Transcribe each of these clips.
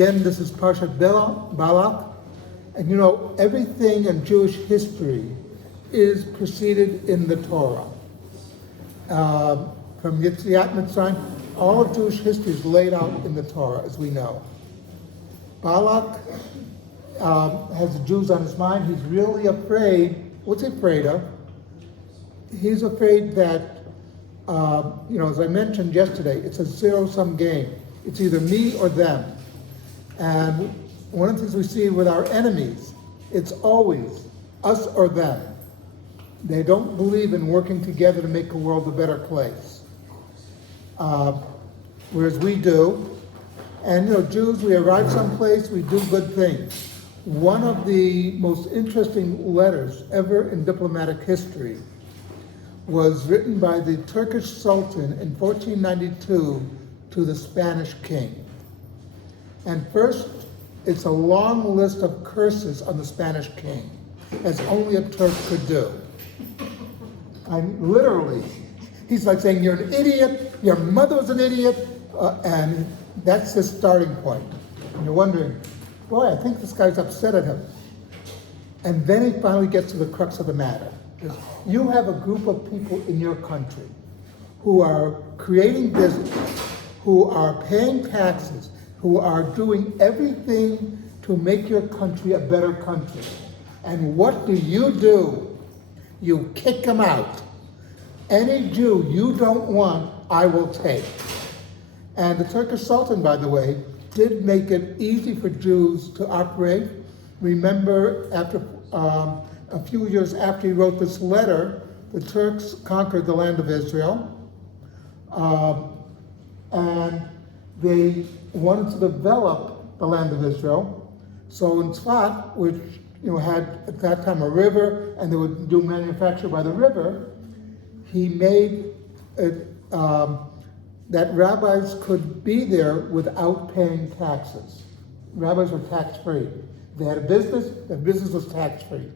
Again, this is Parshat Balak. And you know, everything in Jewish history is preceded in the Torah. From Yetziat Mitzrayim, all of Jewish history is laid out in the Torah, as we know. Balak has the Jews on his mind. He's really afraid. What's he afraid of? He's afraid that, as I mentioned yesterday, it's a zero-sum game. It's either me or them. And one of the things we see with our enemies, it's always us or them. They don't believe in working together to make the world a better place. Whereas we do. And Jews, we arrive someplace, we do good things. One of the most interesting letters ever in diplomatic history was written by the Turkish Sultan in 1492 to the Spanish king. And first, it's a long list of curses on the Spanish king, as only a Turk could do. Literally, he's like saying, you're an idiot, your mother was an idiot, and that's his starting point. And you're wondering, boy, I think this guy's upset at him. And then he finally gets to the crux of the matter. You have a group of people in your country who are creating business, who are paying taxes, who are doing everything to make your country a better country. And what do? You kick them out. Any Jew you don't want, I will take. And the Turkish Sultan, by the way, did make it easy for Jews to operate. Remember, after a few years after he wrote this letter, the Turks conquered the land of Israel, and they wanted to develop the land of Israel. So in Tzfat, which had at that time a river, and they would do manufacture by the river, he made it that rabbis could be there without paying taxes. Rabbis were tax-free. If they had a business, their business was tax-free.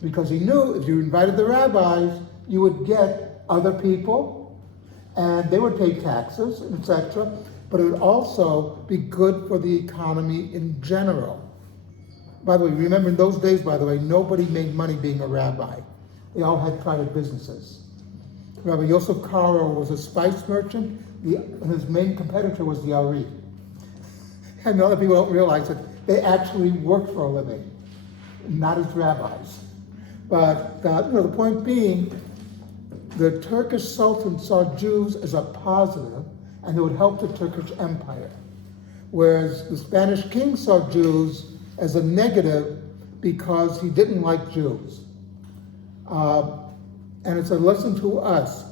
Because he knew if you invited the rabbis, you would get other people, and they would pay taxes, etc. But it would also be good for the economy in general. By the way, remember in those days, nobody made money being a rabbi. They all had private businesses. Rabbi Yosef Karo was a spice merchant, and his main competitor was the Ari. And other people don't realize that they actually worked for a living, not as rabbis. But the point being, the Turkish Sultan saw Jews as a positive, and it would help the Turkish Empire. Whereas the Spanish king saw Jews as a negative because he didn't like Jews. And it's a lesson to us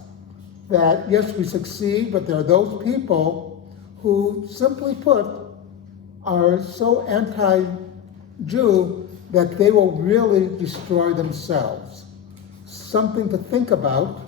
that, yes, we succeed, but there are those people who, simply put, are so anti-Jew that they will really destroy themselves. Something to think about.